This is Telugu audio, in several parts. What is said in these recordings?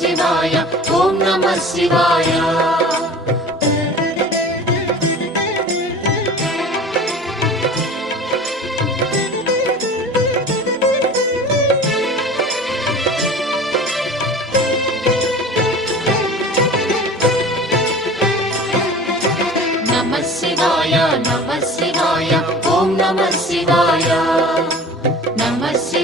शिवाय। ॐ नमः शिवाय।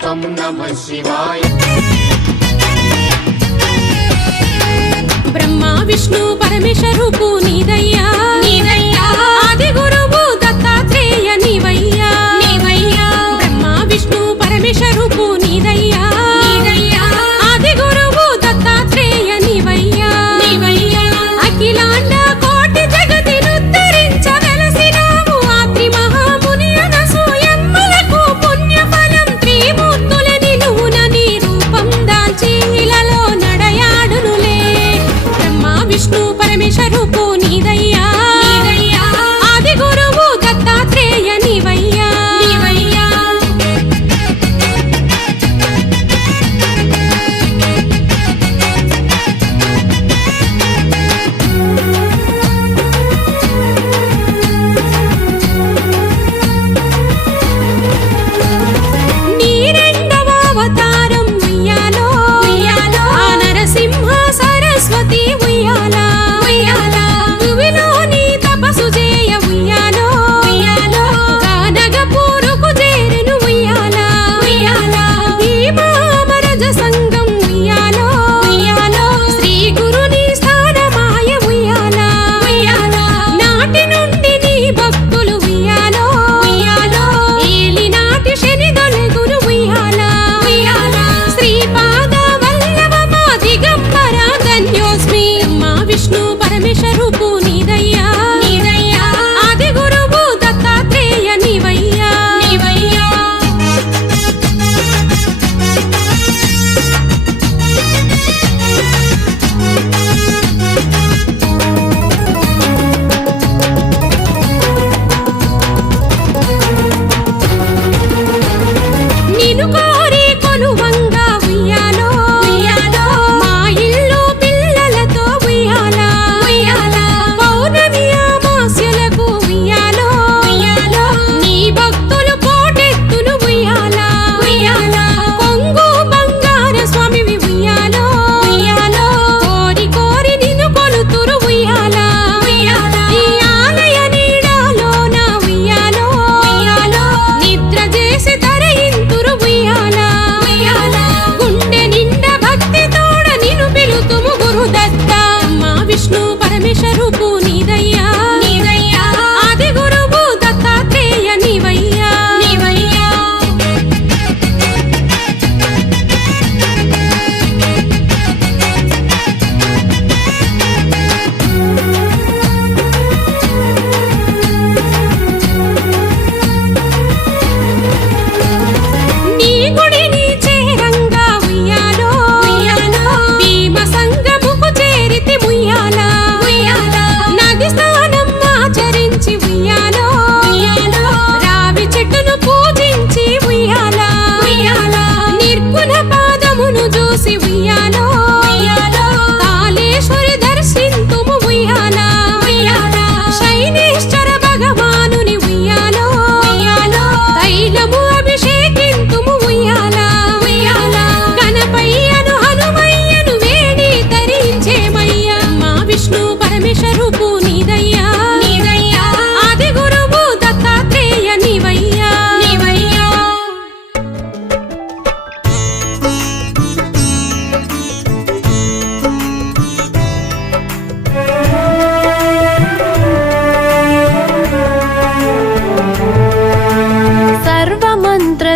దీపం నమ శివాయ బ్రహ్మ విష్ణు పరమేశ్వరు నీదయ్యా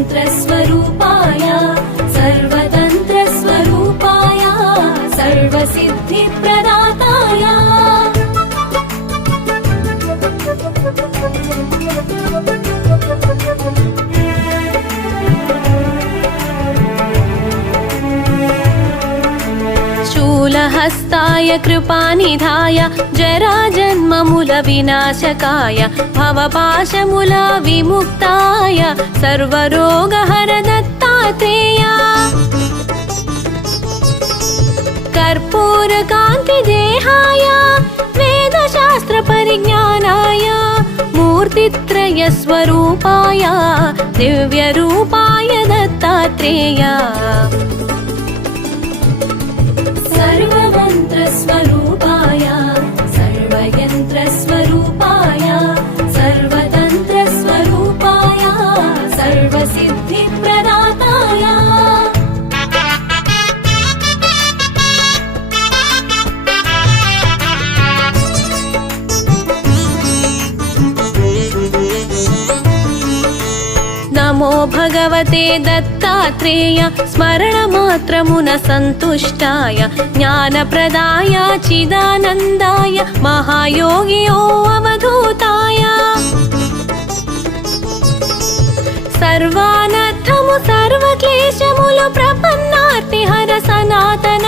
మంత్రస్వరూపా శ్రీహస్తాయ కృపానిధాయ జరాజన్మముల వినాశకాయ భవపాశముల విముక్తాయ సర్వరోగహర దత్తాత్రేయ కర్పూర కాంతి దేహాయ వేదశాస్త్ర పరిజ్ఞానాయ మూర్తిత్రయ స్వరూపాయ దివ్య రూపాయ దత్తాత్రేయ. నమో భగవతే దత్తాత్రేయ. స్మరణమాత్రమున సంతుష్టాయ. జ్ఞానప్రదాయ చిదానందాయ. మహాయోగియో అవధూతాయ. సర్వానర్థము సర్వక్లేశములు ప్రపన్నార్తి హర సనాతన.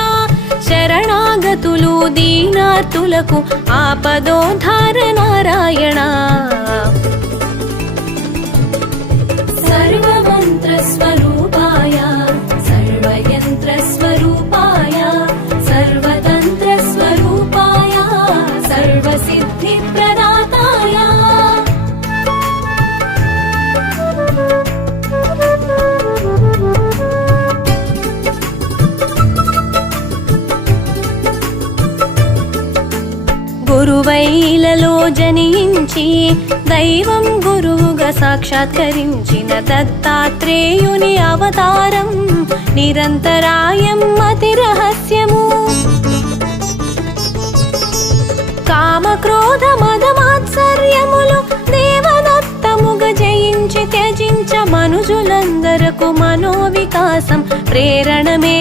శరణాగతులు దీనార్తులకు ఆపదోధార గురువైలలో జనించి దైవం గురువుగా సాక్షాత్కరించిన దత్తాత్రేయుని అవతారం నిరంతరాయం అతి రహస్యము. కామక్రోధ మదమాత్సర్యములు దేవదత్తముగ జయించి త్యజించ మనుజులందరకు మనోవికాసం ప్రేరణమే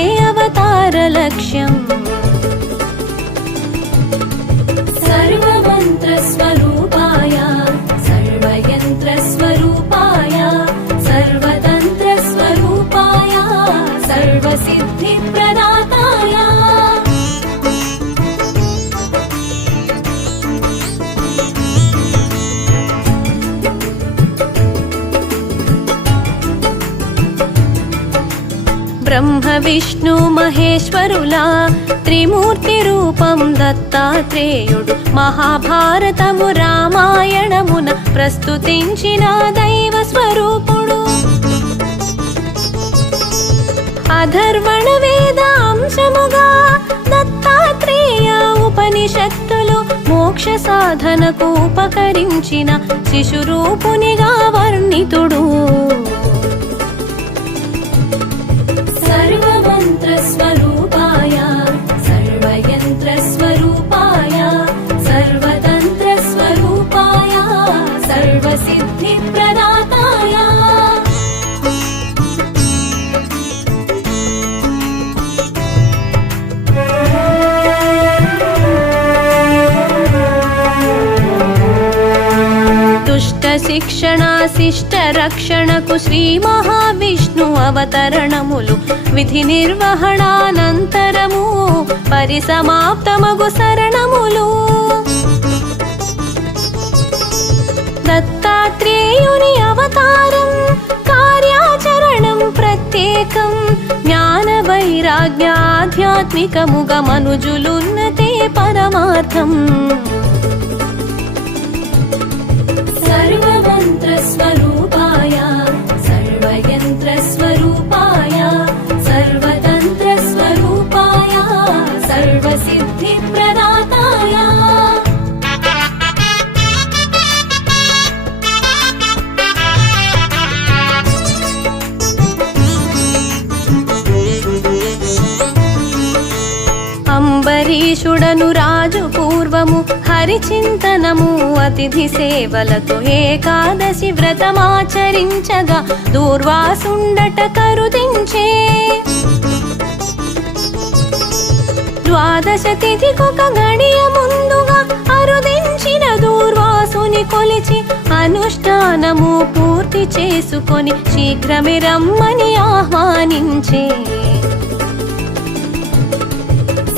బ్రహ్మ విష్ణు మహేశ్వరులా త్రిమూర్తి రూపం దత్తాత్రేయుడు. మహాభారతము రామాయణమున ప్రస్తుతించిన దైవ స్వరూపుడు. అధర్వణ వేదాంశముగా దత్తాత్రేయ ఉపనిషత్తులు మోక్ష సాధనకు ఉపకరించిన శిశురూపునిగా వర్ణితుడు. सर्वमन्त्रस्वरूपाय सर्वयन्त्रस्वरूपाय सर्वतन्त्रस्वरूपाय सर्वसिद्धिप्रदाताय దుష్ట శిక్షణ శిష్ట రక్షణకు శ్రీ మహావిష్ణు అవతరణములు విధి నిర్వహణానంతరము పరిసమాప్తమగు శరణములు. దత్తాత్రేయుని అవతారం కార్యాచరణం ప్రత్యేకం జ్ఞాన వైరాగ్యాధ్యాత్మికముగ మనుజులున్నతే పరమార్థం. సర్వమంత్రస్వరూపాయ అంబరీషుడను రాజు పూర్వము హరిచింతనము అతిథి సేవలతో ఏకాదశి వ్రతమాచరించగా దూర్వాసుండట కరుదించే. ద్వాదశ తిథికొక గడియ ముందుగా అరుదించిన దూర్వాసుని కొలిచి అనుష్ఠానము పూర్తి చేసుకొని శీఘ్రమే రమ్మని ఆహ్వానించే.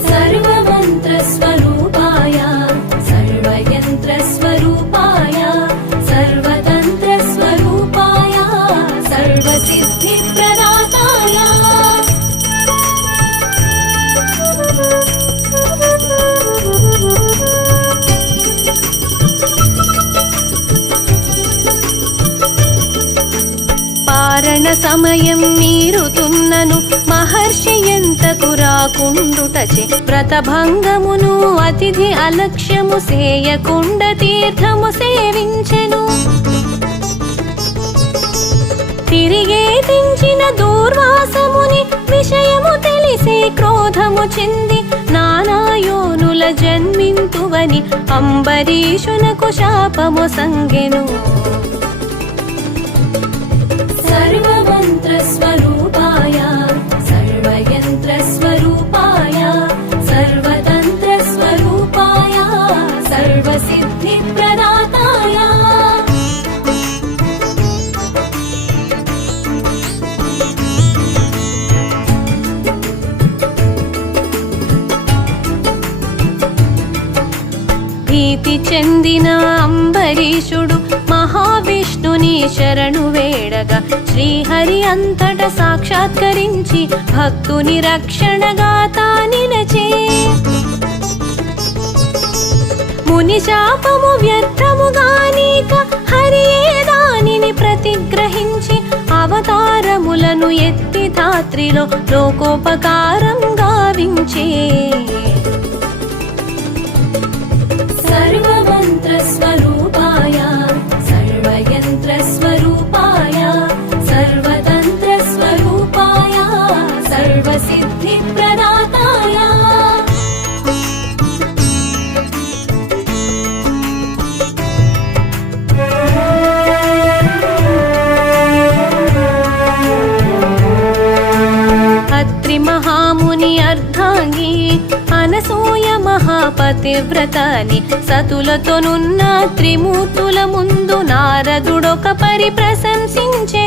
సర్వమంత్ర స్వరూపా సమయం మీరుతున్నను మహర్షి ఎంతకు రాకుండుటచే. వ్రతభంగమును అతిథి అలక్ష్యము సేయకుండ తీర్థము సేవించెను. తిరిగే తెంచిన దూర్వాసముని విషయము తెలిసే క్రోధము చెంది నానాయోనుల జన్మింతువని అంబరీషునకు శాపము సంగెను. సర్వమంత్ర స్వరూపాయ సర్వయంత్ర స్వరూపాయ సర్వతంత్ర స్వరూపాయ సర్వసిద్ధి మహావిష్ణుని శరణు వేడగా శ్రీహరి అంతట సాక్షాత్కరించి భక్తుని రక్షణగా తానిలచే. ముని శాపము వ్యర్థముగానీక హరియే దానిని ప్రతిగ్రహించి అవతారములను ఎత్తి ధాత్రిలో లోకోపకారం గావించే. సర్వమంత్ర స్వరూపాయ మహాపతివ్రతని సతులతోనున్న త్రిమూర్తుల ముందు నారదుడొక పరి ప్రశంసించే